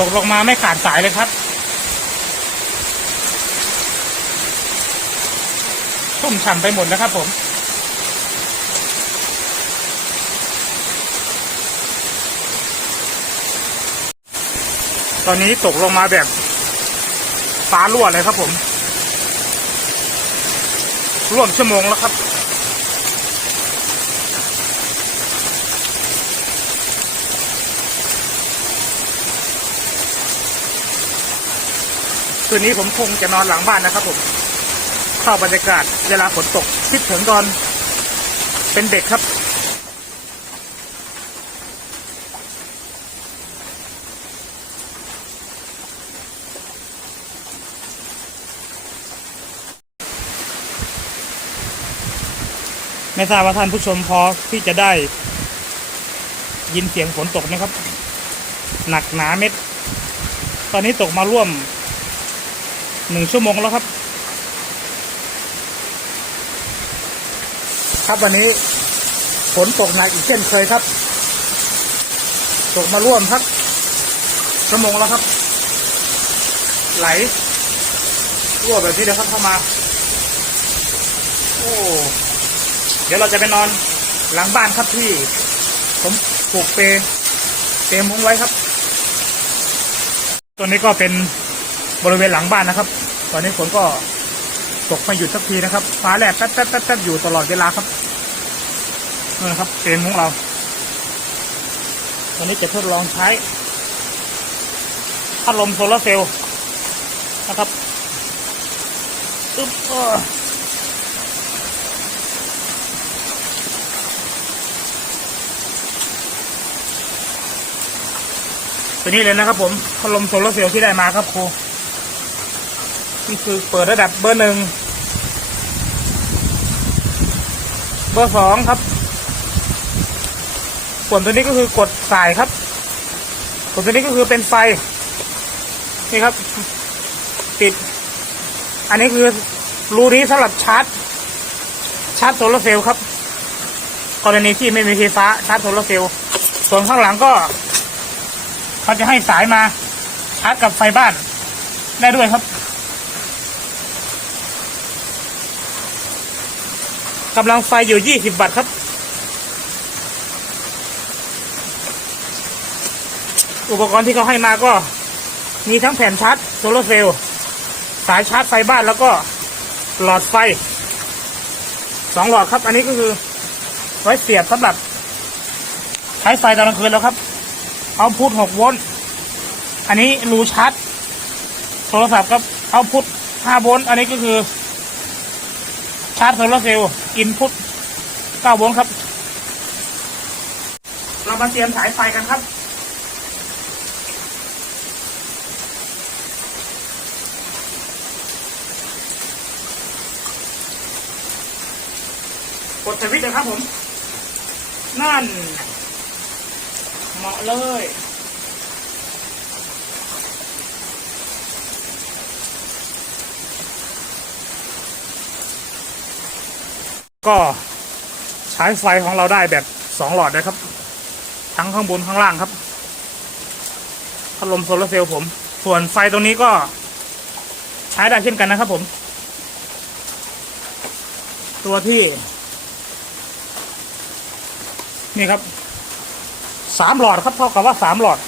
ตกลงมาไม่ขาดสายเลยครับ ชุ่มฉ่ำไปหมดแล้วครับผมตอนนี้ตกลงมาแบบฟ้ารั่วเลยครับผม ร่วมชั่วโมงแล้วครับ คืนนี้ผมคงจะนอนหลังบ้านนะครับผมเข้าบรรยากาศเวลาฝนตกคิดถึงตอนเป็นเด็กครับไม่ทราบว่าท่านผู้ชมพอที่จะได้ยินเสียงฝนตกไหมครับ หนักหนาเม็ด ตอนนี้ตกมาร่วม หนึ่งชั่วโมงแล้วครับ ครับวันนี้ฝนตกหนักอีกเช่นเคยครับ ตกมาร่วมครับชั่วโมงแล้วครับ ไหลรั่วแบบนี้นะครับเข้ามา โอ้เดี๋ยวเราจะไปนอนหลังบ้านครับที่ ผมปลูกเปรเปรมุ้งไว้ครับ ตัวนี้ก็เป็นบริเวณหลังบ้านนะครับ ตอนนี้ฝนก็ตกไม่หยุดสักทีนะครับ ฟ้าแลบแป๊บแป๊บแป๊บอยู่ตลอดเวลาครับนี่นครับเปรมุ้งเรา ตอนนี้จะทดลองใช้พัดลมโซลาร์เซลล์นะครับอึ๊บเออตัวนี้เลยนะครับผมพัดลมโซลาร์เซลล์ที่ได้มาครับครู นี่คือเปิดระดับเบอร์หนึ่งเบอร์สองครับ ส่วนตัวนี้ก็คือกดสายครับ ส่วนตัวนี้ก็คือเป็นไฟ นี่ครับ ติด อันนี้คือรูนี้สำหรับชาร์จ ชาร์จโซลาร์เซลล์ครับ กรณีที่ไม่มีไฟฟ้าชาร์จโซลาร์เซลล์ส่วนข้างหลังก็ เขาจะให้สายมาชาร์จกับไฟบ้าน ได้ด้วยครับ กำลังไฟอยู่20วัตต์ครับ อุปกรณ์ที่เขาให้มาก็ มีทั้งแผ่นชาร์จโซลาร์เซลล์สายชาร์จไฟบ้านแล้วก็หลอดไฟสองหลอดครับ อันนี้ก็คือ ไว้เสียบสำหรับ ใช้ไฟตอนกลางคืนแล้วครับเอาพุท6โวลต์อันนี้รูชาร์จโทรศัพท์ครับเอาพุท5โวลต์อันนี้ก็คือ ชาร์จโซลาร์เซลล์ อินพุต9โวลต์ครับ เรามาเตรียมสายไฟกันครับ กดสวิตช์เลยครับผม นั่น เหมาะเลย ก็ใช้ไฟของเราได้แบบสองหลอดนะครับ ทั้งข้างบนข้างล่างครับพัดลมโซลาร์เซลล์ผม ส่วนไฟตรงนี้ก็ใช้ได้เช่นกันนะครับผม ตัวที่ นี่ครับสามหลอดครับเท่ากับว่าสามหลอด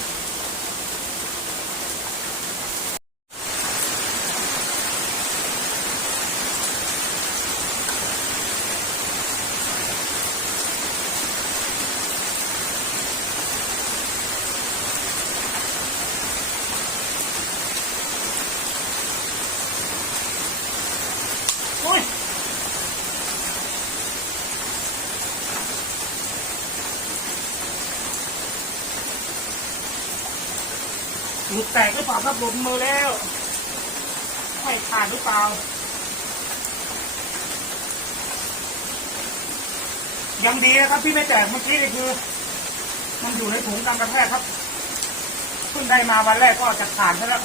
แตกหรือเปล่าครับหลุดมือแล้วไม่ขาดหรือเปล่า ยังดีนะครับที่ไม่แตกเมื่อกี้นี่คือ มันอยู่ในถุงกันกระแทกครับเพิ่งได้มาวันแรกก็จะขาดแล้ว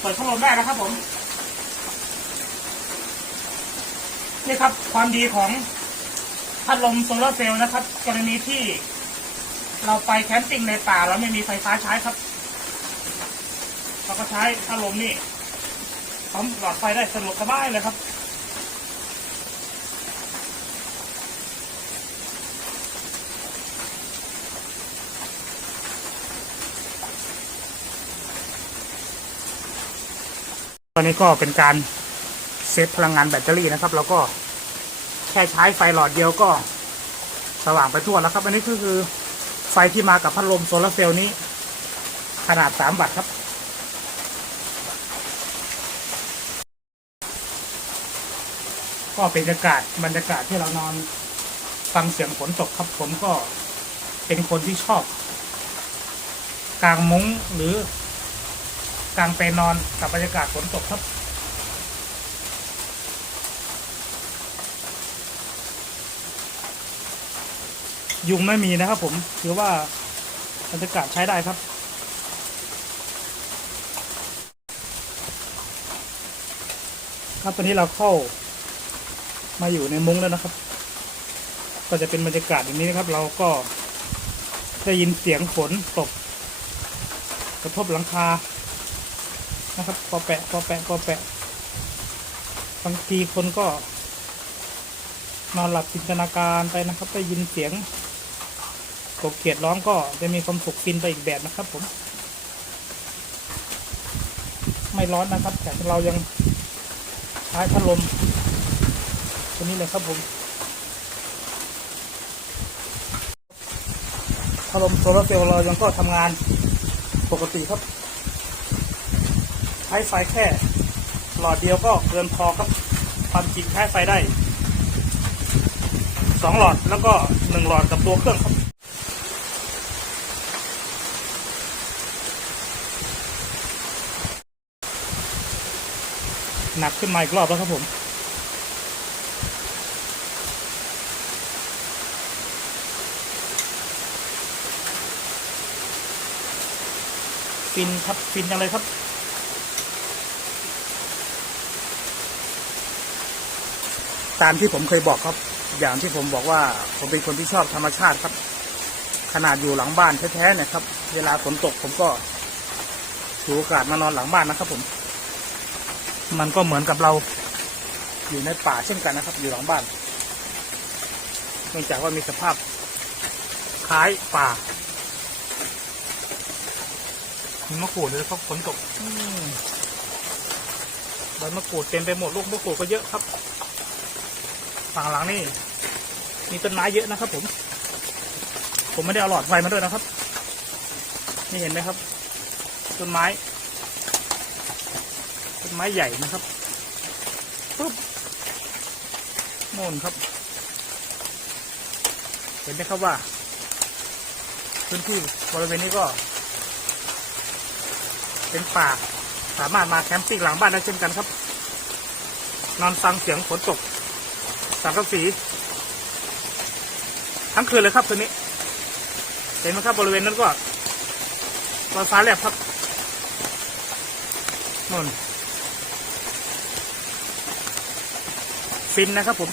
เปิดพัดลมได้นะครับผม นี่ครับความดีของพัดลมโซลาร์เซลล์นะครับ กรณีที่เราไปแคมปิ้งในป่าเราไม่มีไฟฟ้าใช้ครับ เราก็ใช้พัดลมนี่พร้อมหลอดไฟได้สะดวกสบายเลยครับ ตอนนี้ก็เป็นการ เซฟพลังงานแบตเตอรี่นะครับ แล้วก็แค่ใช้ไฟหลอดเดียวก็สว่างไปทั่วแล้วครับ อันนี้ก็คือไฟที่มากับพัดลมโซลาร์เซลล์นี้ ขนาด 3 วัตต์ครับ ก็เป็นบรรยากาศบรรยากาศที่เรานอนฟังเสียงฝนตกครับ ผมก็เป็นคนที่ชอบ กลางมุ้งหรือกลางเปนอนกับบรรยากาศฝนตกครับ ยุงไม่มีนะครับผมถือว่าบรรยากาศใช้ได้ครับ ครับตอนนี้เราเข้ามาอยู่ในมุ้งแล้วนะครับ ก็จะเป็นบรรยากาศอย่างนี้นะครับ เราก็ได้ยินเสียงฝนตก กระทบหลังคานะครับพอแปะพอแปะพอแปะบางทีคนก็นอนหลับจินตนาการไปนะครับได้ยินเสียง กบเขียดร้องก็จะมีความสุขฟินไปอีกแบบนะครับผม ไม่ร้อนนะครับ แต่เรายังใช้พัดลมตัวนี้เลยครับผมพัดลมโซลาร์เซลล์เรายังก็ทำงานปกติครับ ใช้ไฟแค่หลอดเดียวก็เกินพอครับ ความจริงใช้ไฟได้สองหลอดแล้วก็หนึ่งหลอดกับตัวเครื่องครับ หนักขึ้นมาอีกรอบแล้วครับผมฟินครับฟินจังเลยครับ ตามที่ผมเคยบอกครับ อย่างที่ผมบอกว่า ผมเป็นคนที่ชอบธรรมชาติครับ ขนาดอยู่หลังบ้านแท้ๆเนี่ยครับ เวลาฝนตกผมก็ถือโอกาสมานอนหลังบ้านนะครับผม มันก็เหมือนกับเราอยู่ในป่าเช่นกันนะครับ อยู่หลังบ้านเนื่องจากว่ามีสภาพคล้ายป่ามีมะกรูดเลยครับฝนตกอืมใบมะกรูดเต็มไปหมดลูกมะกรูดก็เยอะครับฝั่งหลังนี่มีต้นไม้เยอะนะครับ ผม ผมไม่ได้เอาหลอดไฟมาด้วยนะครับ นี่เห็นไหมครับ ต้นไม้ ไม้ใหญ่นะครับปุ๊บโน่นครับ เห็นไหมครับว่า พื้นที่บริเวณนี้ก็ เป็นป่าสามารถมาแคมปิ้งหลังบ้านได้เช่นกันครับ นอนฟังเสียงฝนตกสังกะสีทั้งคืนเลยครับคืนนี้ เห็นไหมครับบริเวณนั้นก็ลอยฟ้าแลบครับนน ฟินนะครับผม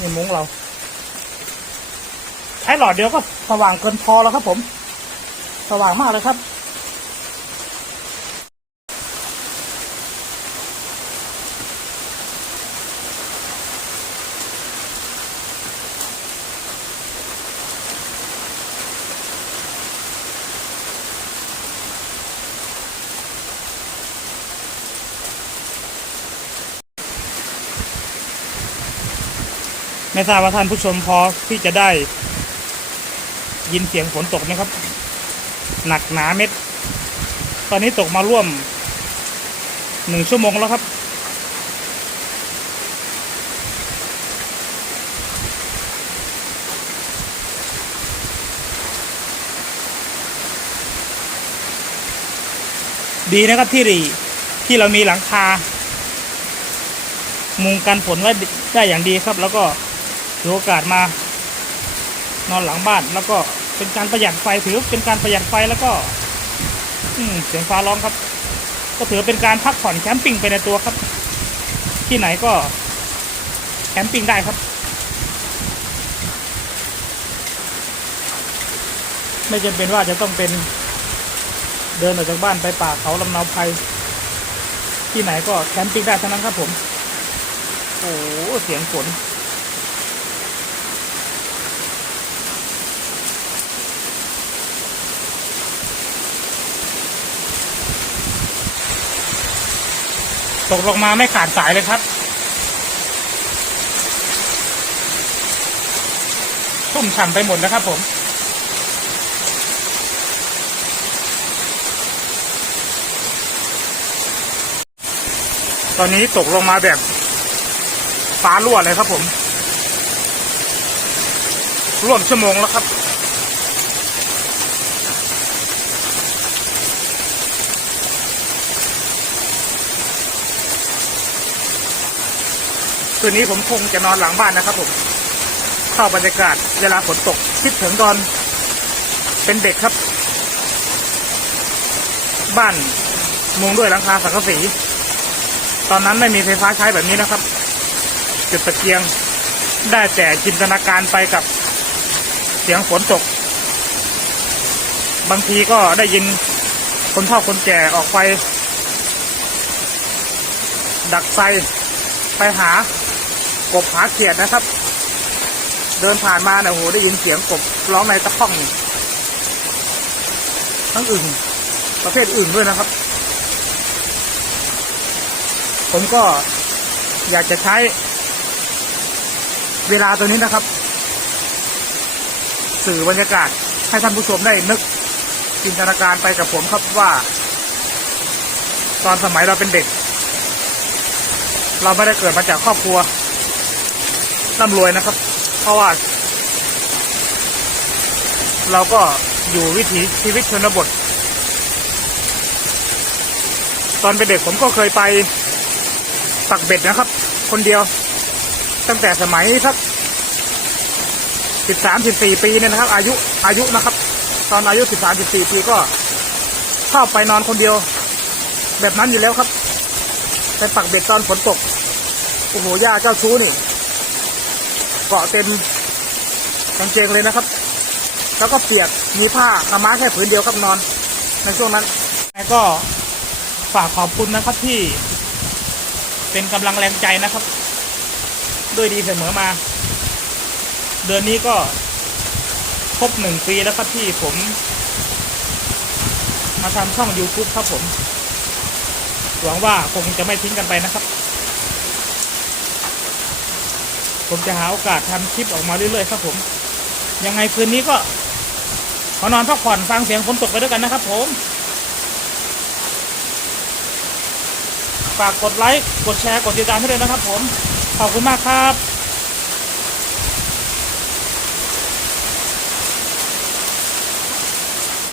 นี่มุ้งเรา ใช้หลอดเดียวก็สว่างเกินพอแล้วครับผม สว่างมากเลยครับ ไม่ทราบว่าท่านผู้ชมพอที่จะได้ ยินเสียงฝนตกไหมครับ หนักหนาเม็ด ตอนนี้ตกมาร่วมหนึ่งชั่วโมงแล้วครับดีนะครับที่รีที่เรามีหลังคา มุงกันฝนไว้ได้อย่างดีครับ แล้วก็ ถือโอกาสมานอนหลังบ้านแล้วก็เป็นการประหยัดไฟถือเป็นการประหยัดไฟแล้วก็ อืเสียงฟ้าร้องครับ ก็ถือเป็นการพักผ่อนแคมปิ้งไปในตัวครับ ที่ไหนก็แคมปิ้งได้ครับ ไม่จำเป็นว่าจะต้องเป็นเดินออกจากบ้านไปป่าเขาลำเนาไพรที่ไหนก็แคมปิ้งได้ทั้งนั้นครับผม โอ้เสียงฝน ตกลงมาไม่ขาดสายเลยครับชุ่มฉ่ำไปหมดแล้วครับผมตอนนี้ตกลงมาแบบฟ้ารั่วเลยครับผม ร่วมชั่วโมงแล้วครับ คืนนี้ผมคงจะนอนหลังบ้านนะครับผมเข้าบรรยากาศเวลาฝนตกคิดถึงตอนเป็นเด็กครับ บ้านมุงด้วยหลังคาสังกะสีตอนนั้นไม่มีไฟฟ้าใช้แบบนี้นะครับ จุดตะเกียงได้แต่จินตนาการไปกับเสียงฝนตก บางทีก็ได้ยินคนเฒ่าคนแก่ออกไป ดักไซไปหา กบหาเขียดนะครับ เดินผ่านมาเนี่ยโหได้ยินเสียงกบร้องในตะข้องนี่ทั้งอึ่งประเภทอื่นด้วยนะครับ ผมก็อยากจะใช้เวลาตัวนี้นะครับ สื่อบรรยากาศให้ท่านผู้ชมได้นึกจินตนาการไปกับผมครับว่า ตอนสมัยเราเป็นเด็ก เราไม่ได้เกิดมาจากครอบครัว ร่ำรวยนะครับ เพราะว่า เราก็อยู่วิถีชีวิตชนบท ตอนเป็นเด็กผมก็เคยไปปักเบ็ดนะครับ คนเดียว ตั้งแต่สมัยสักสิบสามสิบสี่ปีเนี่ยนะครับ อายุอายุนะครับ ตอนอายุสิบสามสิบสี่ปีก็ชอบไปนอนคนเดียว แบบนั้นอยู่แล้วครับ ไปปักเบ็ดตอนฝนตกโอ้โหย่าเจ้าชู้นี่ เกาะเต็มกางเกงเลยนะครับ แล้วก็เปียกมีผ้าขาม้าแค่ผืนเดียวครับนอน ในช่วงนั้นก็ฝากขอบคุณนะครับที่ เป็นกำลังแรงใจนะครับ ด้วยดีเสมอมา เดือนนี้ก็ครบหนึ่งปีแล้วครับที่ผม มาทำช่อง YouTube ครับผม หวังว่าคงจะไม่ทิ้งกันไปนะครับ ผมจะหาโอกาสทำคลิปออกมาเรื่อยๆครับผม ยังไงคืนนี้ก็ขอนอนพักผ่อนฟังเสียงฝนตกไปด้วยกันนะครับผม ฝากกดไลค์ กดแชร์ กดติดตามให้เลยนะครับผม ขอบคุณมากครับ